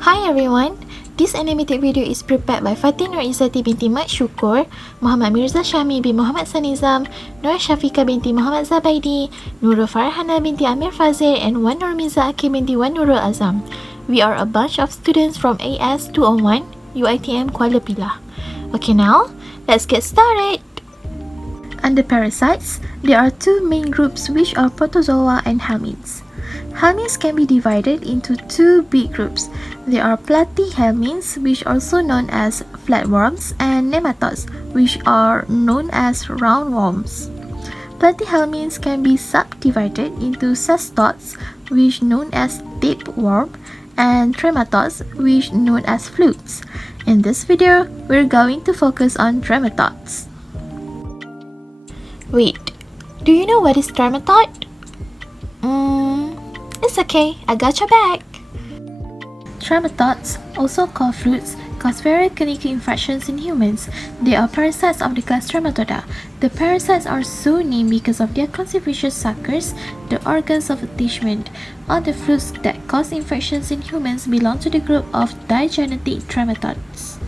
Hi everyone, this animated video is prepared by Fatin Nur Izzati binti Mat Syukur, Muhammad Mirza Syami bin Muhammad Sanizam, Nur Syafiqah binti Muhammad Zabaidi, Nurul Farhana binti Amir Fazir, and Wan Nurmiza Akim binti Wan Nurul Azam. We are a bunch of students from AS 201, UiTM Kuala Pilah. Okay, now let's get started. Under parasites, there are two main groups which are protozoa and helminths. Helminths can be divided into two big groups. There are platyhelminths, which are also known as flatworms, and nematodes, which are known as roundworms. Platyhelminths can be subdivided into cestodes, which known as tapeworm, and trematodes, which known as flukes. In this video, we're going to focus on trematodes. Wait, do you know what is trematode? It's okay, I got your back. Trematodes, also called flukes, cause very clinical infections in humans. They are parasites of the class Trematoda. The parasites are so named because of their conservation suckers, the organs of attachment. All the flukes that cause infections in humans belong to the group of digenetic trematodes.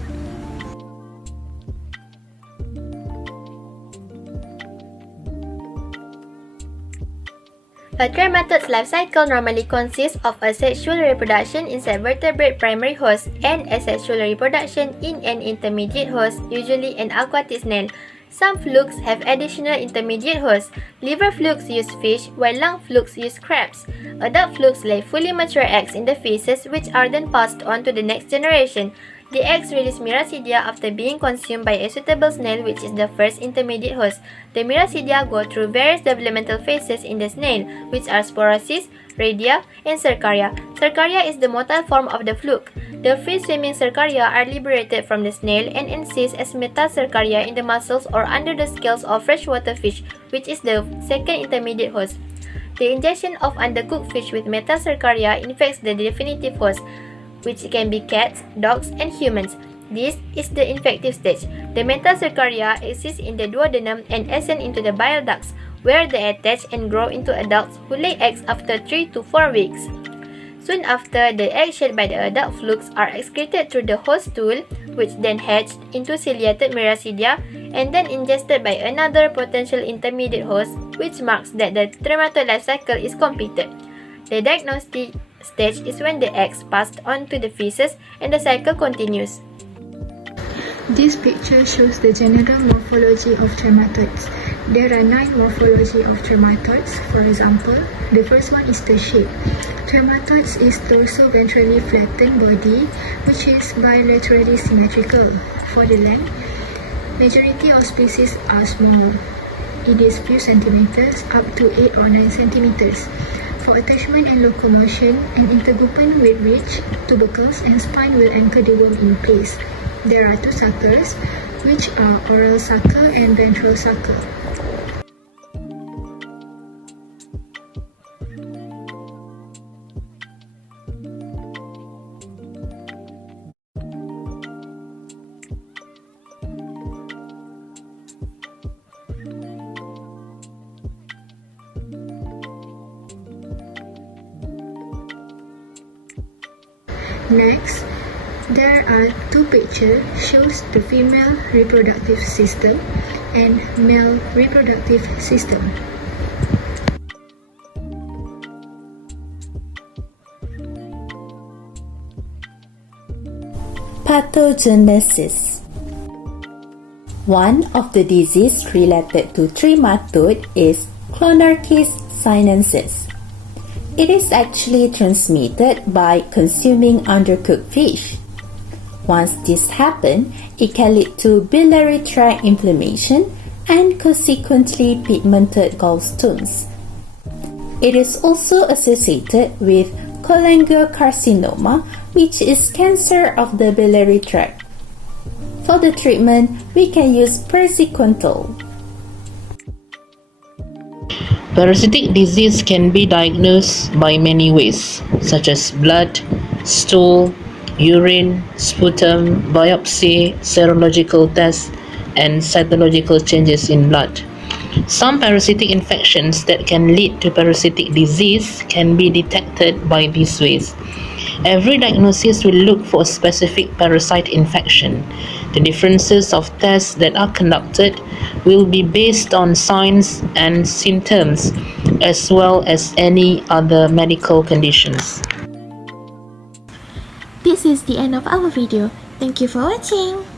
A trematode's life cycle normally consists of asexual reproduction inside vertebrate primary host and asexual reproduction in an intermediate host, usually an aquatic snail. Some flukes have additional intermediate hosts. Liver flukes use fish, while lung flukes use crabs. Adult flukes lay fully mature eggs in the feces, which are then passed on to the next generation. The eggs release miracidia after being consumed by a suitable snail, which is the first intermediate host. The miracidia go through various developmental phases in the snail, which are sporosis, radia, and cercaria. Cercaria is the motile form of the fluke. The free-swimming cercaria are liberated from the snail and encephalitis as metacercaria in the muscles or under the scales of freshwater fish, which is the second intermediate host. The ingestion of undercooked fish with metacercaria infects the definitive host, which can be cats, dogs, and humans. This is the infective stage. The metacercaria exists in the duodenum and ascend into the bile ducts, where they attach and grow into adults who lay eggs after 3 to 4 weeks. Soon after, the eggs shed by the adult flukes are excreted through the host stool, which then hatched into ciliated miracidia and then ingested by another potential intermediate host, which marks that the trematode life cycle is completed. The diagnostic stage is when the eggs passed on to the feces and the cycle continues. This picture shows the general morphology of trematodes. There are 9 morphology of trematodes. For example, the first one is the shape. Trematodes is dorso-ventrally flattened body, which is bilaterally symmetrical. For the length, majority of species are small. It is few centimeters up to 8 or 9 centimeters. For attachment and locomotion, an intergroupant will reach tubercles and spine will anchor the worm in place. There are 2 suckers, which are oral sucker and ventral sucker. Next, there are 2 pictures shows the female reproductive system and male reproductive system. Pathogenesis. One of the diseases related to trematode is Clonarchis sinensis. It is actually transmitted by consuming undercooked fish. Once this happens, it can lead to biliary tract inflammation and consequently pigmented gallstones. It is also associated with cholangiocarcinoma, which is cancer of the biliary tract. For the treatment, we can use praziquantel. Parasitic disease can be diagnosed by many ways, such as blood, stool, urine, sputum, biopsy, serological tests, and cytological changes in blood. Some parasitic infections that can lead to parasitic disease can be detected by these ways. Every diagnosis will look for a specific parasite infection. The differences of tests that are conducted will be based on signs and symptoms as well as any other medical conditions. This is the end of our video. Thank you for watching.